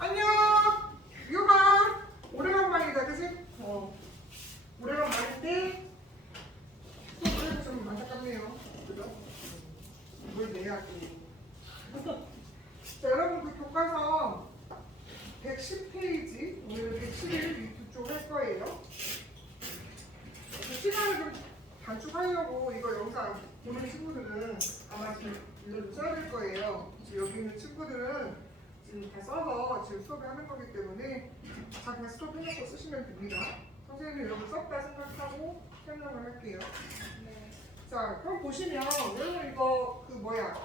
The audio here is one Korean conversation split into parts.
안녕! 유가! 오래간만이다, 그치? 오래간만인데 또 그래도 좀 안타깝네요. 그죠? 뭘 내야지. 자, 여러분 그 교과서 110페이지, 오늘은 111일 이쪽 할 거예요. 시간을 좀 단축하려고 이거 영상 보는 친구들은 아마 지금 이걸 써야 될 거예요. 지금 여기 있는 친구들은 지금 다 써서 지금 수업을 하는 거기 때문에 잠깐 스톱해놓고 쓰시면 됩니다. 선생님이 여러분 썼다 생각하고 설명을 할게요. 네. 자, 그럼 보시면 여러분 이거 그 뭐야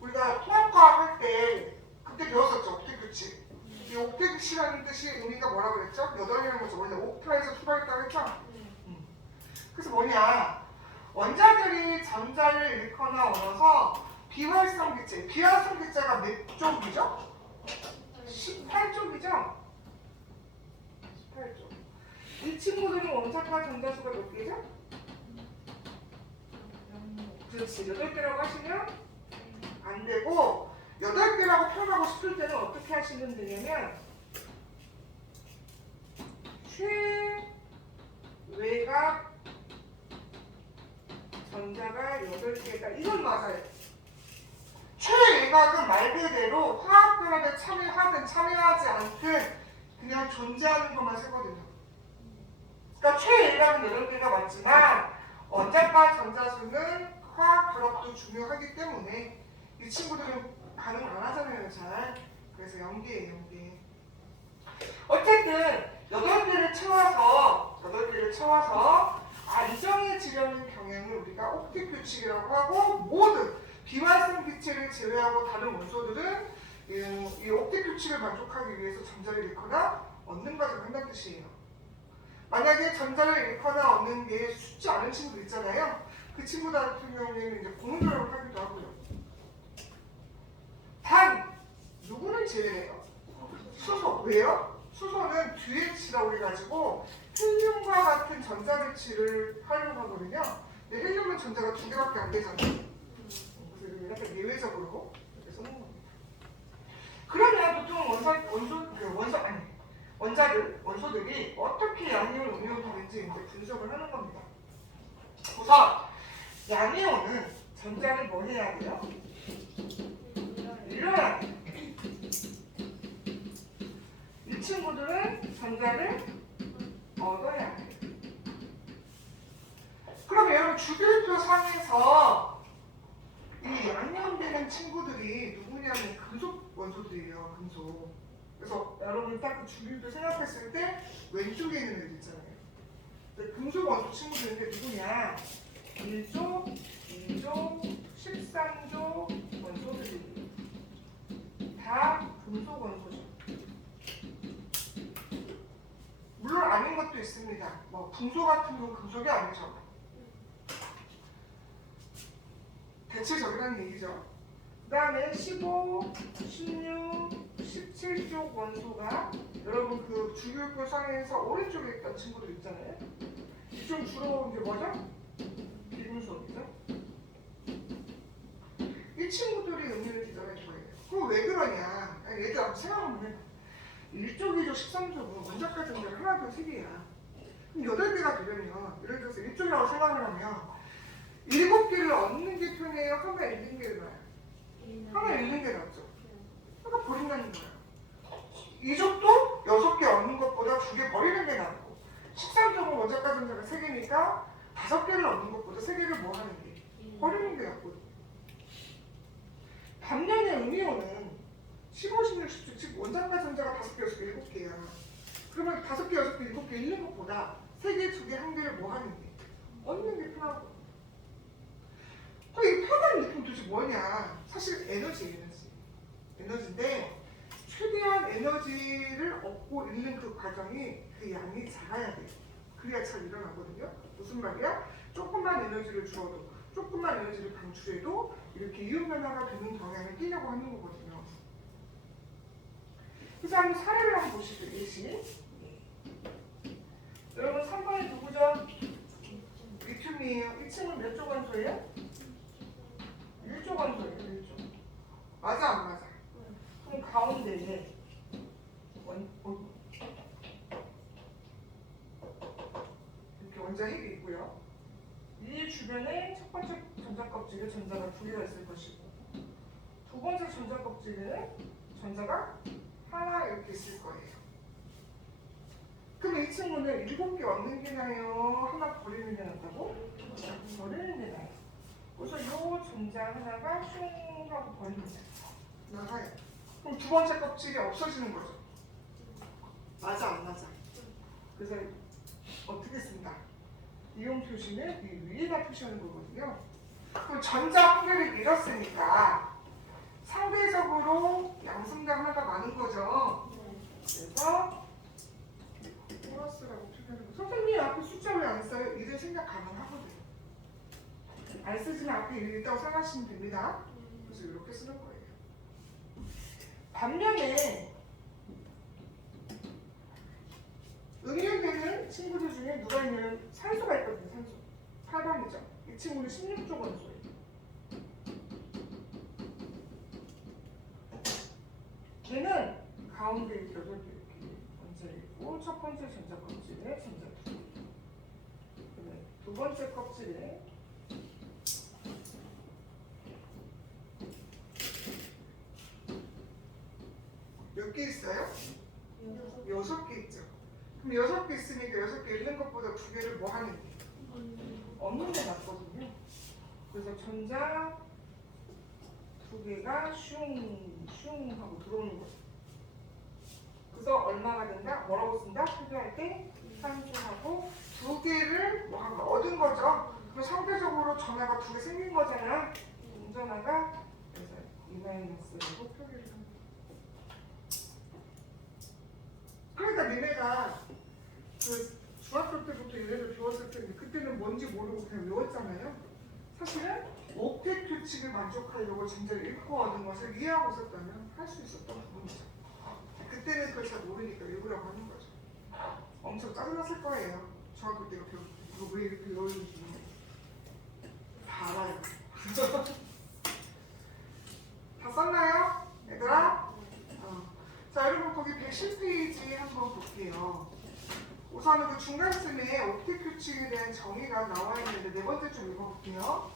우리가 통합과학 할 때 그때 배웠었죠? 옥택 규칙. 이 옥택 규칙이라는 뜻이 의미가 뭐라고 그랬죠? 8개라는 거죠. 원래 옥타에서 출발했다고 했죠? 그래서 뭐냐, 원자들이 전자를 잃거나 얻어서 비활성 기체, 비활성 기체가 몇 쪽이죠? 18쪽이죠? 18쪽. 이 친구들은 원자과 전자수가 몇 개죠? 그렇지, 8개라고 하시면 안 되고 8개라고 표현하고 싶을 때는 어떻게 하시면 되냐면 최외각 전자가 8개다. 이건 맞아요. 최외각은 말 그대로 화학 변화에 참여하든 참여하지 않든 그냥 존재하는 것만 쓰거든요. 그러니까 최외각은 8개가 맞지만 원자과 전자수는 화학 결합도 중요하기 때문에 이 친구들은 반응 안 하잖아요, 잘. 그래서 0개예요, 0개. 어쨌든 8개를 채워서 안정해지려는 경향을 우리가 옥택 규칙이라고 하고, 모든 비활성 기체를 제외하고 다른 원소들은 이 옥택 규칙을 만족하기 위해서 전자를 잃거나 얻는 과정을 한다는 뜻이에요. 만약에 전자를 잃거나 얻는 게 쉽지 않은 친구 있잖아요. 그 친구들 같은 경우에는 이제 고문결합을 하기도 하고요. 단 누구는 제외해요? 수소. 왜요? 수소는 듀엣이라고 해가지고 헬륨과 같은 전자 배치를 하려고 하거든요. 근데 헬륨은 전자가 2개밖에 안 되잖아요. 그래서 약간 예외적으로 이렇게 써놓은 겁니다. 그러면 보통 원소들이 어떻게 양이온, 음이온 되는지 이제 분석을 하는 겁니다. 우선 양이온은 전자를 뭐 해야 돼요? 잃어야 돼요. 이 친구들은 전자를 얻어야 돼요. 그럼 여러분 주기율표 상에서 이 양념되는 친구들이 누구냐면 금속 원소들이에요. 금속. 그래서 여러분 딱 그 주기율표 생각했을 때 왼쪽에 있는 애들 있잖아요. 금속 원소 친구들인데 누구냐? 1조, 2조, 13조 원소들이 다 금속 원소죠. 물론 아닌 것도 있습니다. 뭐 붕소 같은 건 금속이 아니죠. 대체적이라는 얘기죠. 그 다음에 15, 16, 17쪽 원소가 여러분 그 주기율표 상에서 오른쪽에 있던 친구들 있잖아요. 이쪽 주로 이제 뭐죠? 비금속이죠. 이 친구들이 음료를 기다릴 거예요. 그럼 왜 그러냐? 얘들 한번 생각해보면 1쪽, 2쪽, 13쪽은 원자과 전자가 하나, 둘, 3개야. 그럼 8개가 되려면 예를 들어서 1쪽이라고 생각을 하면 7개를 얻는 게 편해요? 하나 잃는 게 나아요? 하나 잃는 게 낫죠. 그러니까 버린다는 거예요. 2쪽도 6개 얻는 것보다 2개 버리는 게 낫고, 13쪽은 원자과 전자가 3개니까 5개를 얻는 것보다 3개를 뭐 하는 게? 버리는 게 낫거든요. 반면에 음이온은 15, 16, 17, 즉 원자과 전자가 5개, 6개, 7개야. 그러면 5개, 6개, 7개 잃는 것보다 3개, 2개, 1개를 뭐 하는 게? 얻는 게 편하고. 이 편한 느낌 도대체 뭐냐? 사실 에너지인데 최대한 에너지를 얻고 있는 그 과정이 그 양이 작아야 돼요. 그래야 잘 일어나거든요. 무슨 말이야? 조금만 에너지를 주어도, 조금만 에너지를 방출해도 이렇게 이온 변화가 되는 경향을 띄려고 하는 거거든요. 그래서 한번 사례를 한번 보시죠. 예시. 여러분 3번이 누구죠? 리튬이에요. 이 친구는 몇 조 원소예요? 1조 원소예요. 1조. 맞아 안 맞아? 그럼 가운데에 껍질에 전자가 두 개가 있을 것이고, 두 번째 전자 껍질에는 전자가 하나 이렇게 있을 거예요. 그럼 이 친구는 7개 얻는 게 나요? 하나 버리는 게 낫다고? 버리는 게 나요. 그래서 이 전자 하나가 슝 하고 버리는 게 나가요. 그럼 두 번째 껍질이 없어지는 거죠. 맞아 안 맞아? 그래서 어떻게 쓴다? 이온 표시는 이 위에다 표시하는 거거든요. 그럼 전자 확률을 잃었으니까 상대적으로 양승자 하나가 많은 거죠. 그래서 플러스라고 표현하는 거. 선생님 앞에 숫자 왜 안 써요? 이제 생각 가능하거든요. 안 쓰지만 앞에 1 있다고 생각하시면 됩니다. 그래서 이렇게 쓰는 거예요. 반면에 응용되는 친구들 중에 누가 있냐면 산소가 있거든요. 산소. 8번이죠. 이 친구는 16조 원소예요. 걔는 가운데 이렇게 8개 이렇게 얹혀 있고 첫 번째 전자 껍질에 전자 2개. 그다음에 두 번째 껍질에 몇 개 있어요? 6개 있죠. 그럼 6개 있으니까 6개 있는 것보다 2개를 뭐 하는 게? 없는 게 낫거든요. 그래서 전자 2개가 슝 하고 들어오는 거죠. 그래서 얼마가 된다? 뭐라고 쓴다? 표기할 때 산소하고 2개를 뭐 하면 얻은 거죠. 그럼 상대적으로 전하가 2개 생긴 거잖아. 운전하가 그래서 2-라고 표기를 합니다. 그러니까 니네가 그 중학교 때부터 얘네들 배웠을 텐데 그때는 뭔지 모르고 그냥 외웠잖아요. 사실은 옥텟 규칙을 만족하려고 전자를 읽고 얻은 것을 이해하고 있었다면 할 수 있었던 부분이죠. 그때는 그걸 잘 모르니까 외우라고 하는 거죠. 엄청 짜증났을 거예요. 중학교 때 이거 왜 이렇게 외우는지 다 알아요. 다 썼나요? 얘들아? 자, 여러분 거기 110페이지 한번 볼게요. 우선은 그 중간쯤에 옥텟 규칙에 대한 정의가 나와 있는데 네 번째 좀 읽어볼게요.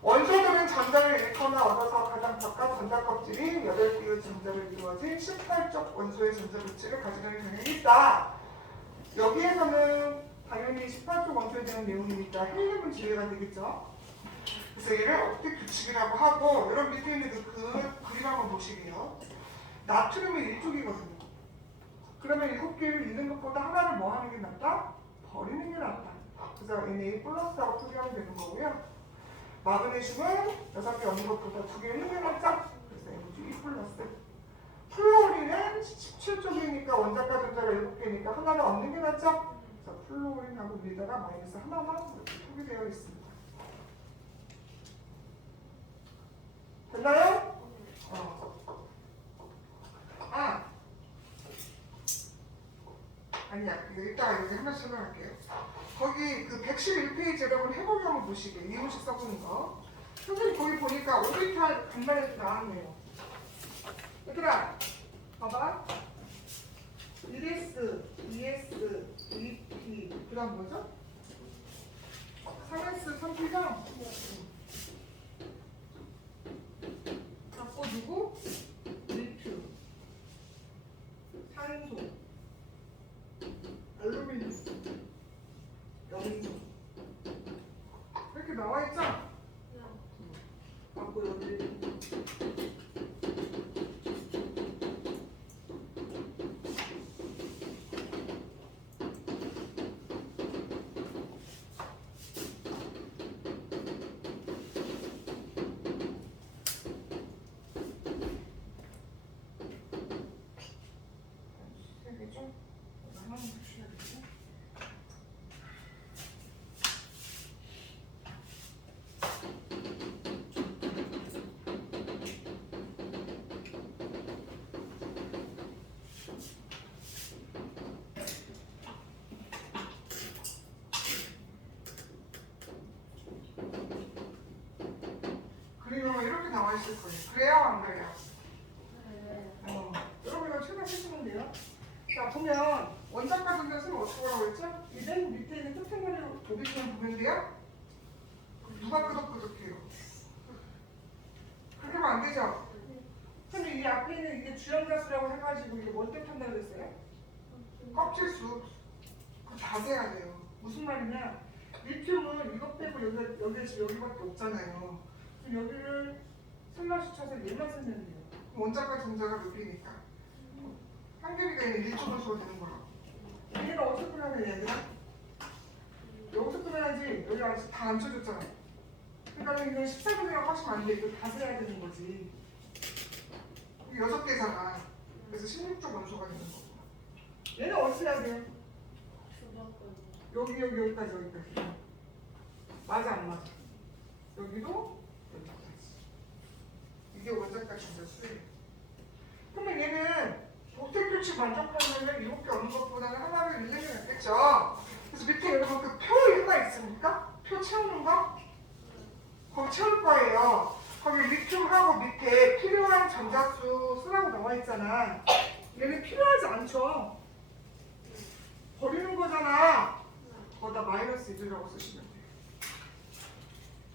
원소들은 전자를 잃거나 얻어서 가장 바깥 전자 껍질이 8개의 전자를 이루어진 18쪽 원소의 전자 물질을 가지는 경향이 있다. 여기에서는 당연히 18쪽 원소에 대한 내용이니까 헬륨은 제외가 되겠죠. 그래서 얘를 옥텟 규칙이라고 하고 여러분 밑에 있는 그 그림 한번 보시게요. 나트륨이 1쪽이거든요. 그러면 7개를 잃는 것보다 하나를 뭐 하는 게 낫다? 버리는 게 낫다. 그래서 Na 플러스하고 표기하면 되는 거고요. 마그네슘은 6개 얻는 것보다 2개 잃는 게 낫죠? 그래서 MG 플러스. 플로린은 17쪽이니까 원자과 전자가 7개니까 하나를 얻는 게 낫죠? 그래서 플로린하고 위에다가 마이너스 하나만 이렇게 표기되어 있습니다. 됐나요? 아니야. 이따가 여기 하나씩 설명할게요. 거기 그 111페이지 여러분 해보기 한번 보시게. 이용식 써보는 거. 선생님 거기 보니까 오비탈 간단히 나왔네요. 얘들아, 봐봐. 1S, 2S, 2P. 그 다음 뭐죠? 3S, 3P죠? 갖고 누구? 밀푀, 산소, 알루미늄, 염소 이렇게 나와있죠? 갖고 여기 이게 좀 나만 붙여야겠지? 그리고 이렇게 나와 있을 거예요. 그래요, 안 그래요? 여러분 이거 생각해주면 돼요. 자, 보면 원자과 전자 쓰면 어떻게 하라고 했죠? 이젠 밑에 있는 끝에만으로 도비처럼 보면 돼요? 누가 끄덕끄덕해요? 그렇게 하면 안 되죠? 근데 이 앞에 있는 이게 주연가수라고 해가지고 이게 뭔 뜻한다고 그랬어요? 껍질수. 그거 자세해야 돼요. 무슨 말이냐? 리튬은 이것 빼고 여기가 지금 여기밖에 없잖아요. 그럼 여기를 슬러시 쳐서 얘만 쓰면 돼요. 원자과 전자가 높이니까. 한 개비가 있는 1.5가 되는 거라고. 얘는 어디서 끊어야 돼, 얘들아? 여기서 끊어야지. 여기 아직 다 안 쳐줬잖아. 그러니까 이건 14분이라고 하시면 안 돼. 이거 다 세야 되는 거지. 이게 6개잖아. 그래서 16쪽 원소가 되는 거고. 얘는 어디서 해야 돼요? 여기까지. 맞아, 안 맞아? 여기도 여기까지. 이게 원자과 전자 수예요. 그러면 얘는 복택 규칙 만족하려면 7개 없는 것보다는 하나를 읽는 게 낫겠죠? 그래서 밑에 여러분 그 표 하나 있습니까? 표 채우는 거? 거기 채울 거예요. 거기 리튬하고 밑에 필요한 전자수 쓰라고 나와 있잖아. 얘는 필요하지 않죠? 버리는 거잖아. 거기다 마이너스 1이라고 쓰시면 돼요.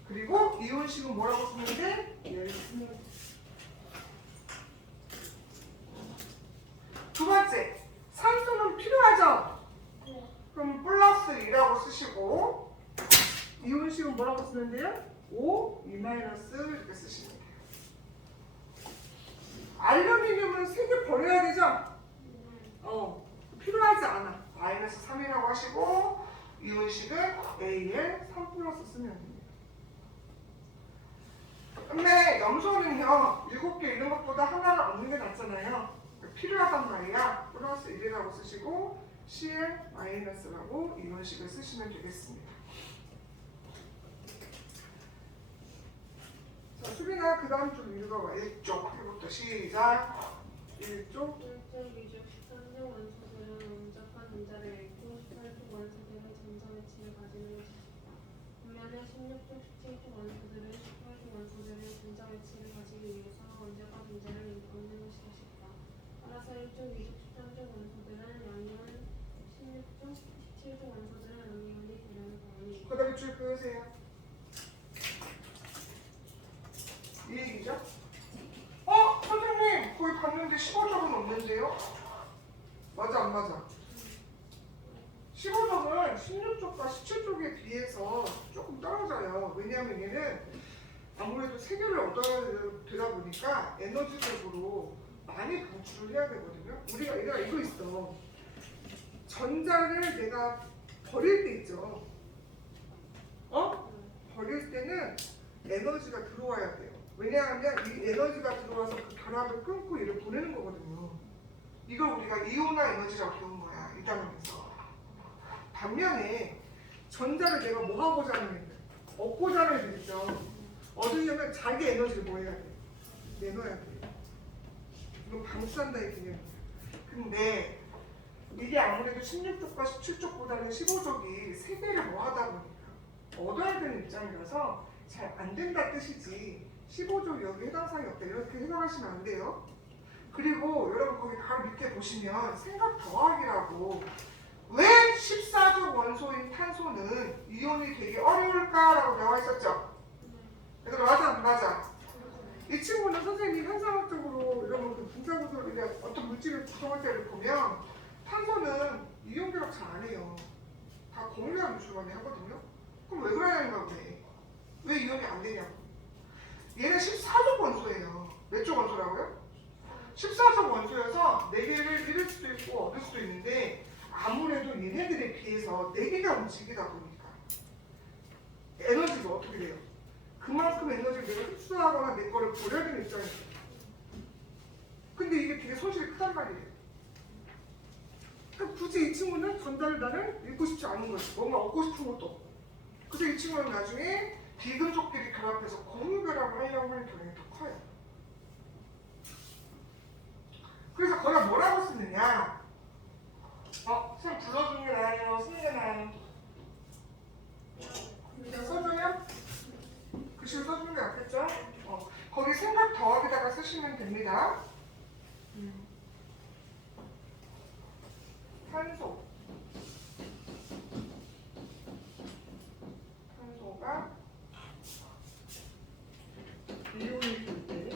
그리고 이온식은 뭐라고 쓰면 돼? 얘를 쓰면 돼. 두 번째, 산소는 필요하죠? 그럼 플러스 2라고 쓰시고 이온식은 뭐라고 쓰면 돼요? 5, 2 마이너스 이렇게 쓰시면 돼요. 알루미늄은 3개 버려야 되죠? 필요하지 않아. 마이너스 3이라고 하시고 이온식은 AL 3 플러스 쓰면 됩니다. 근데 염소는요 7개 있는 것보다 하나를 얻는 게 낫잖아요. 필요하단 말이야. 플러스 1이라고 쓰시고 CL 마이너스라고 이온식을 쓰시면 되겠습니다. 자, 수빈아 그 다음 좀 읽어봐. 1쪽 해부터 시작. 1쪽 1쪽 13종 원소들은 원자과 전자를 읽고 18종 원소들은 전자 위치를 가지는 것이다. 반면에 16종 17종 원소들은 18종 원소들의 전자 위치를 가지기 위해서 원자과 전자를 읽는 것이다. 따라서 1종, 2종, 13종 원소들은 양이온, 16종, 17종 원소들은 양이온이 되려는 거니. 그 다음에 줄 그으세요. 이 얘기죠? 선생님 거기 봤는데 15점은 없는데요? 맞아 안 맞아? 15점은 16쪽과 17쪽에 비해서 조금 떨어져요. 왜냐하면 얘는 아무래도 세계를 얻어야 되다 보니까 에너지적으로 많이 방출을 해야 되거든요. 얘가 이거 있어. 전자를 내가 버릴 때 있죠. 버릴 때는 에너지가 들어와야 돼요. 왜냐하면 이 에너지가 들어와서 그 결합을 끊고 얘를 보내는 거거든요. 이걸 우리가 이온화 에너지라고 부르는 거야. 이 단원에서. 반면에 전자를 내가 뭐 하고자 하는 게 얻고자 하는 게 되겠죠. 얻으려면 자기 에너지를 뭐 해야 돼? 내놔야 돼. 이건 방수한다의 개념이에요. 근데 이게 아무래도 16족과 17족보다는 15족이 세배를 뭐 하다 보니까 얻어야 되는 입장이라서 잘 안 된다 뜻이지 15족 여기 해당 사항이 없다 이렇게 생각하시면 안 돼요. 그리고 여러분 거기 바로 밑에 보시면 생각 더하기라고 왜 14족 원소인 탄소는 이온이 되게 어려울까라고 나와 있었죠? 얘들아 맞아 안 맞아? 이 친구는 선생님이 현상학적으로 이런 그 분자구조를 어떤 물질을 구성할 때를 보면 탄소는 이온 결합 잘 안 해요. 다 공유한 물질만 하거든요. 그럼 왜 그러냐는 거네. 왜 이온이 안 되냐고. 얘는 14족 원소예요. 몇 족 원소라고요? 14족 원소여서 4개를 잃을 수도 있고 얻을 수도 있는데 아무래도 얘네들에 비해서 4개가 움직이다 보니까 에너지가 어떻게 돼요? 그만큼 에너지를 내가 흡수하거나 내 거를 버려야 되는 입장이에요. 근데 이게 되게 손실이 크단 말이에요. 그러니까 굳이 이 친구는 전자를 나는 읽고 싶지 않은 거예요. 뭔가 얻고 싶은 것도 없고. 그래서 이 친구는 나중에 비금속끼리 결합해서 공유 결합을 하려고 하는 경향이 더 커요. 그래서 거기다 뭐라고 쓰느냐? 선생님 불러주는 게 나아요? 쓰는 게 나아요? 그냥 써줘요? 글씨를 써주는 게 낫겠죠? 거기 생각 더하기다가 쓰시면 됩니다. 탄소. 탄소가 이온이 될 때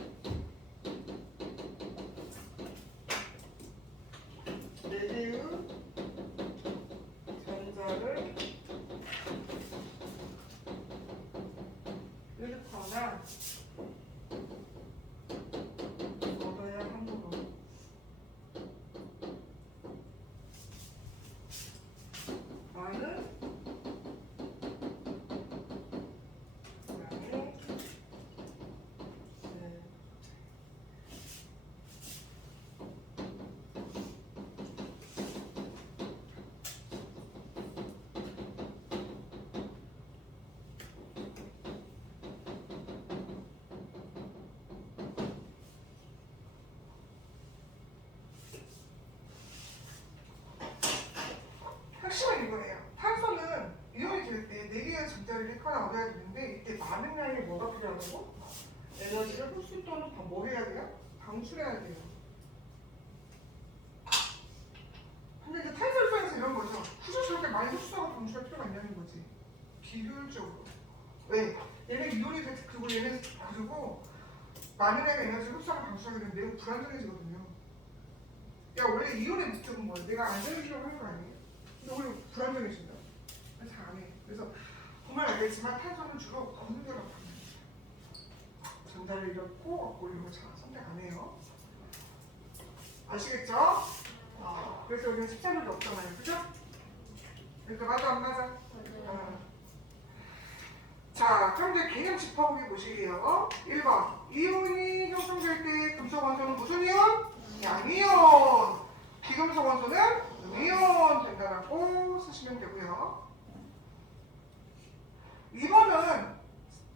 어떻게 하고 에너지를 흡수 또는 뭐 해야 돼요? 방출해야 돼요. 근데 이제 탄소에서 이런 거죠. 흡수할 때 많이 흡수하고 방출할 필요가 있냐는 거지. 비효율적으로. 왜? 얘네 이온이 그리고 얘네 그리고 많은 애가 에너지를 흡수하고 방출하게 되면 매우 불안정해지거든요. 야 원래 이온의 목적은 뭐야? 내가 안정해지려고 하는 거 아니에요? 근데 오히려 불안정해진다. 그래서 안 해. 그래서 보면 알겠지만 탄소는 주로 걷는 게 나타나요. 전달을 잃었고 올리고 잘 선택 안 해요. 아시겠죠? 그래서 여기는 14료도 없잖아요. 그죠? 그러니까 맞아 안 맞아? 자, 그럼 이제 개념 짚어보기 보실게요. 1번. 이온이 형성될 때 금속 원소는 무슨 이온? 양이온. 비금속 원소는 음이온 된다라고 쓰시면 되고요. 2번은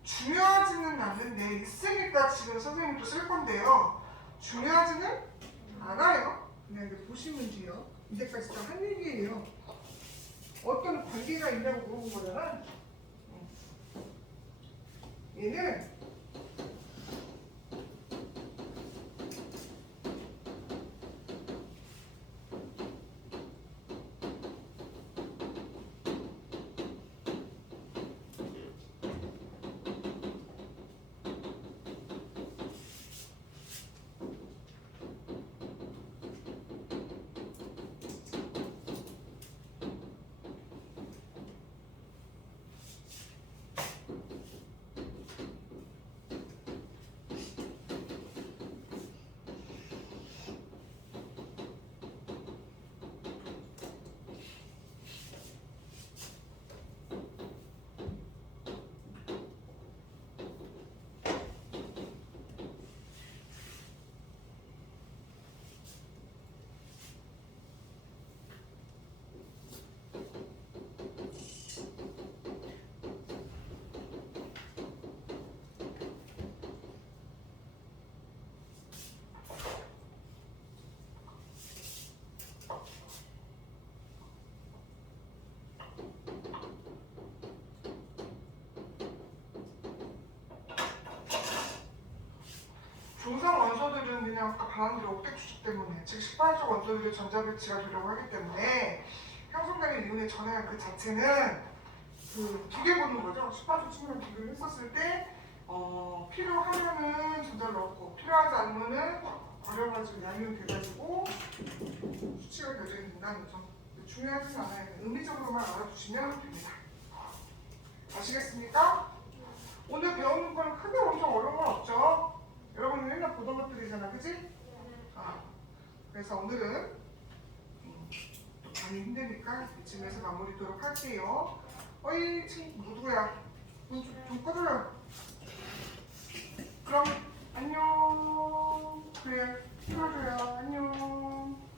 중요하지는 않는데 있으니까 지금 선생님도 쓸 건데요. 중요하지는 않아요. 그냥 이제 보시면지요. 이제까지 다 한 얘기예요. 어떤 관계가 있냐고 물어본 거잖아. 얘는 중성 원소들은 그냥 아까 반응들이 옥텟 추적 때문에 즉 18적 원소들의 전자 배치가 되려고 하기 때문에 형성되는 이온의 전해량 그 자체는 그 두 개 보는 거죠. 18적 친구랑 비교를 했었을 때 필요하면은 전자를 넣고 필요하지 않으면은 버려가지고 양이온 돼가지고 수치가 결정이 된다는 거죠. 중요하지는 않아요. 의미적으로만 알아두시면 됩니다. 아시겠습니까? 오늘 배우는 건 크게 엄청 어려운 건 없죠? 여러분은 맨날 보던 것들이잖아, 그지? 그래서 오늘은 또 많이 힘드니까 이쯤에서 마무리하도록 할게요. 어이, 참, 누구야? 좀 꺼져요.